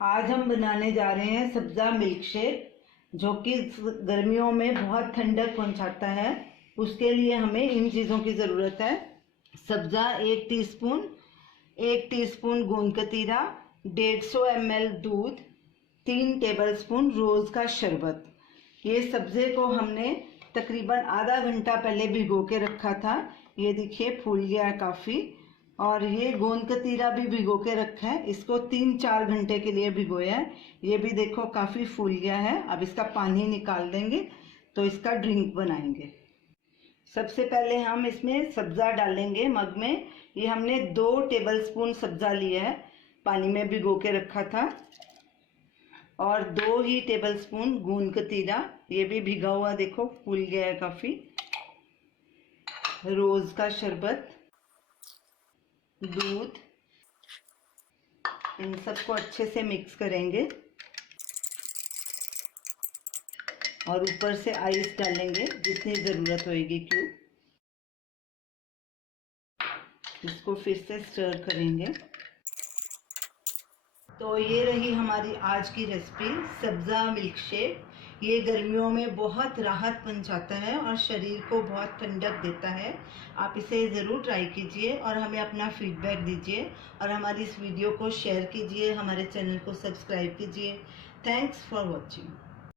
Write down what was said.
आज हम बनाने जा रहे हैं सब्जा मिल्क शेक, जो कि गर्मियों में बहुत ठंडक पहुंचाता है। उसके लिए हमें इन चीज़ों की ज़रूरत है। सब्जा 1 टीस्पून, 1 टीस्पून गूंद कतीरा, 150 ml दूध, 3 टेबलस्पून रोज़ का शरबत। ये सब्जे को हमने तकरीबन आधा घंटा पहले भिगो के रखा था। ये देखिए फूल गया है काफ़ी। और ये गोंद कतीरा भी भिगो के रखा है, इसको 3-4 घंटे के लिए भिगोया है। ये भी देखो काफ़ी फूल गया है। अब इसका पानी निकाल देंगे तो इसका ड्रिंक बनाएंगे। सबसे पहले हम इसमें सब्जा डालेंगे मग में। ये हमने 2 टेबलस्पून सब्जा लिया है, पानी में भिगो के रखा था। और 2 ही टेबलस्पून गूंद कतीरा, ये भी भिगा हुआ देखो फूल गया है काफ़ी। रोज़ का शरबत, दूध, इन सबको अच्छे से मिक्स करेंगे और ऊपर से आइस डालेंगे जितनी ज़रूरत होएगी क्यूब। इसको फिर से स्टर करेंगे। तो ये रही हमारी आज की रेसिपी सब्जा मिल्क शेक। ये गर्मियों में बहुत राहत पहुंचाता है और शरीर को बहुत ठंडक देता है। आप इसे ज़रूर ट्राई कीजिए और हमें अपना फीडबैक दीजिए और हमारी इस वीडियो को शेयर कीजिए, हमारे चैनल को सब्सक्राइब कीजिए। Thanks for watching.